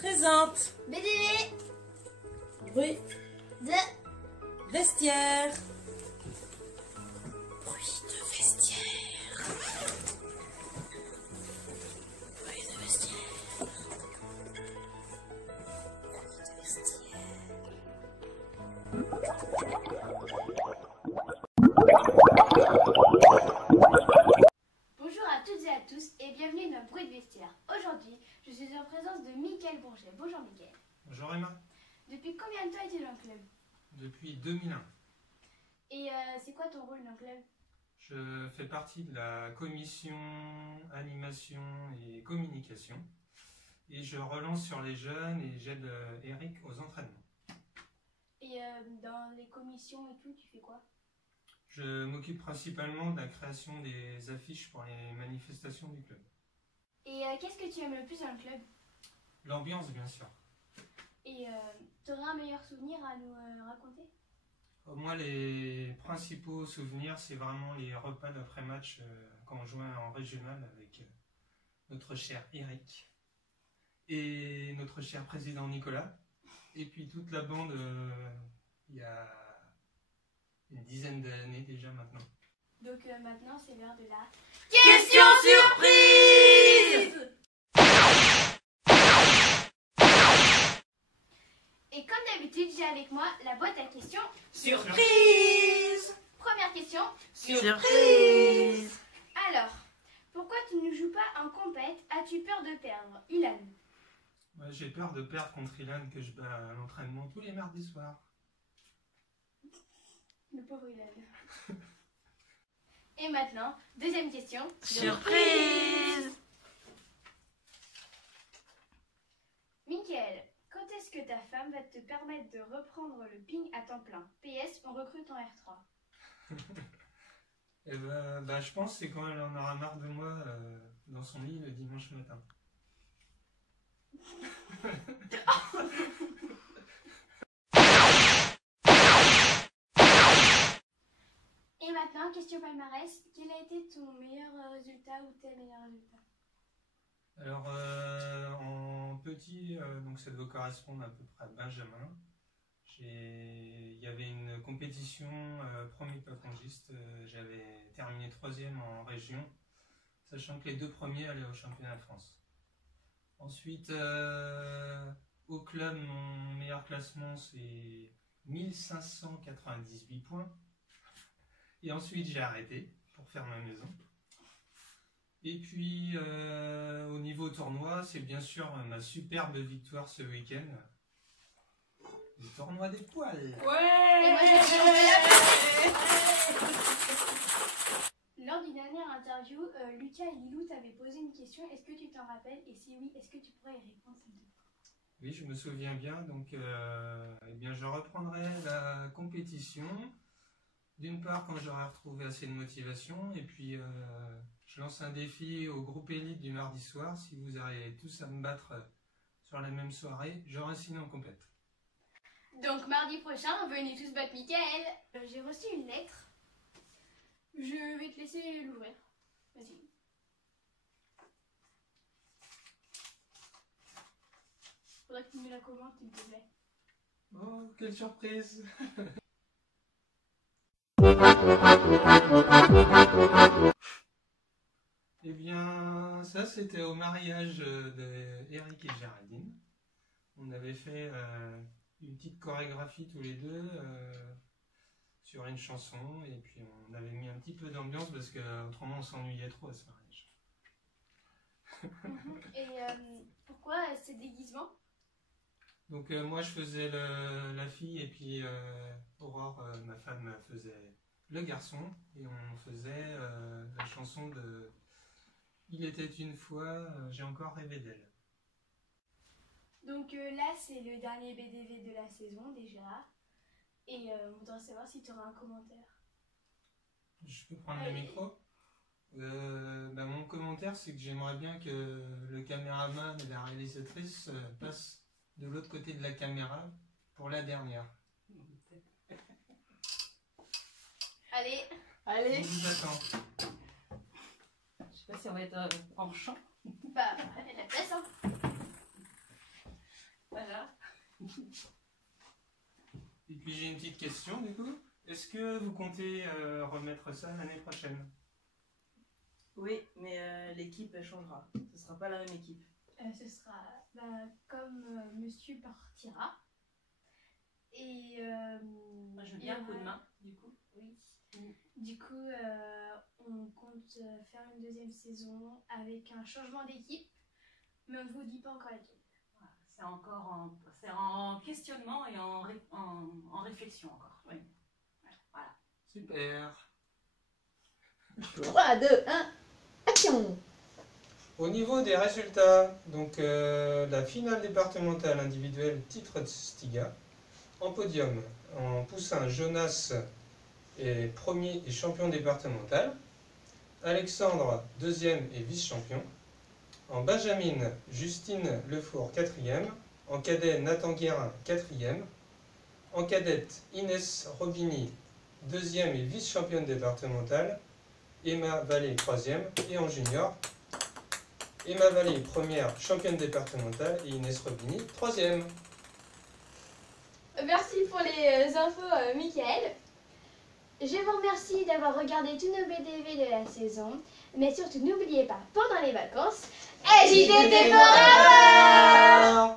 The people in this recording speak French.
présente BDV bruit de vestiaire. Bruit de vestiaire. Bruit de vestiaire. Bruit de vestiaire. Bonjour à toutes et à tous et bienvenue dans Bruit de vestiaire. Aujourd'hui, je suis en présence de Mickaël Bourget. Bonjour Mickaël. Bonjour Emma. Depuis combien de temps es-tu dans le club? Depuis 2001, Et c'est quoi ton rôle dans le club? je fais partie de la commission animation et communication et je relance sur les jeunes et j'aide Eric aux entraînements. Et dans les commissions et tout, tu fais quoi? Je m'occupe principalement de la création des affiches pour les manifestations du club. Et qu'est-ce que tu aimes le plus dans le club? L'ambiance bien sûr. Et tu auras un meilleur souvenir à nous raconter? Moi les principaux souvenirs c'est vraiment les repas d'après-match quand on jouait en régional avec notre cher Eric et notre cher président Nicolas et puis toute la bande il y a une dizaine d'années déjà maintenant. Donc maintenant, c'est l'heure de la Question surprise. Et comme d'habitude, j'ai avec moi la boîte à questions. Surprise. Première question. Surprise. Alors, pourquoi tu ne joues pas en compète? As-tu peur de perdre? Ilan. Ouais, j'ai peur de perdre contre Ilan que je bats à l'entraînement tous les mardis soirs. Le pauvre Ilan. Et maintenant, deuxième question. Surprise. Mickaël, quand est-ce que ta femme va te permettre de reprendre le ping à temps plein? PS, on recrute en R3. Et je pense que c'est quand elle en aura marre de moi dans son lit le dimanche matin. Et maintenant, question palmarès. Quel a été ton meilleur résultat ou tes meilleurs résultats? Alors en petit, donc ça doit correspondre à peu près à Benjamin. Il y avait une compétition premier papongiste, j'avais terminé 3e en région, sachant que les 2 premiers allaient au championnat de France. Ensuite, au club, mon meilleur classement c'est 1598 points. Et ensuite j'ai arrêté pour faire ma maison. Et puis au niveau tournoi, c'est bien sûr ma superbe victoire ce week-end. Le tournoi des poils. Et moi, je Lors d'une dernière interview, Lucas et Lilou t'avaient posé une question. Est-ce que tu t'en rappelles? Et si oui, est-ce que tu pourrais y répondre s'il te plaît? Oui, je me souviens bien. Donc, eh bien, je reprendrai la compétition. D'une part, quand j'aurai retrouvé assez de motivation. Et puis, je lance un défi au groupe élite du mardi soir. Si vous arrivez tous à me battre sur la même soirée, j'aurai signé en compète. Donc mardi prochain, venez tous battre Mickaël. J'ai reçu une lettre. Je vais te laisser l'ouvrir. Vas-y. Faudrait que tu me la commentes, s'il te plaît. Oh, quelle surprise! Eh bien, ça c'était au mariage de Eric et Géraldine. On avait fait une petite chorégraphie tous les deux sur une chanson et puis on avait mis un petit peu d'ambiance parce qu'autrement on s'ennuyait trop à ce mariage. Et pourquoi ces déguisements? Donc moi je faisais la fille et puis Aurore, ma femme, faisait le garçon et on faisait la chanson de Il était une fois, j'ai encore rêvé d'elle. Donc là, c'est le dernier BDV de la saison déjà. Et on voudrait savoir si tu auras un commentaire. Je peux prendre le micro? Mon commentaire, c'est que j'aimerais bien que le caméraman et la réalisatrice passent de l'autre côté de la caméra pour la dernière. Allez. Allez. On vous attend. Je sais pas si on va être en chant. Bah, elle a la place, hein. Puis j'ai une petite question du coup. Est-ce que vous comptez remettre ça l'année prochaine? Oui, mais l'équipe elle changera. Ce sera pas la même équipe. Ce sera comme monsieur partira. Et Moi, je veux bien un coup de main, du coup. Oui. Du coup, on compte faire une deuxième saison avec un changement d'équipe, mais on ne vous dit pas encore laquelle. C'est en questionnement et en réflexion encore. Oui. Voilà. Super. 3, 2, 1, action! Au niveau des résultats, donc la finale départementale individuelle titre de Stiga. En podium, en poussin, Jonas est premier et champion départemental. Alexandre, deuxième et vice-champion. En benjamin, Justine Lefour, quatrième. En cadet, Nathan Guérin, quatrième. En cadette, Inès Robini, deuxième et vice-championne départementale. Emma Vallée, troisième. Et en junior, Emma Vallée, première championne départementale et Inès Robini, troisième. Merci pour les infos, Mickaël. Je vous remercie d'avoir regardé tous nos BDV de la saison. Mais surtout, n'oubliez pas, pendant les vacances, JDT Forever!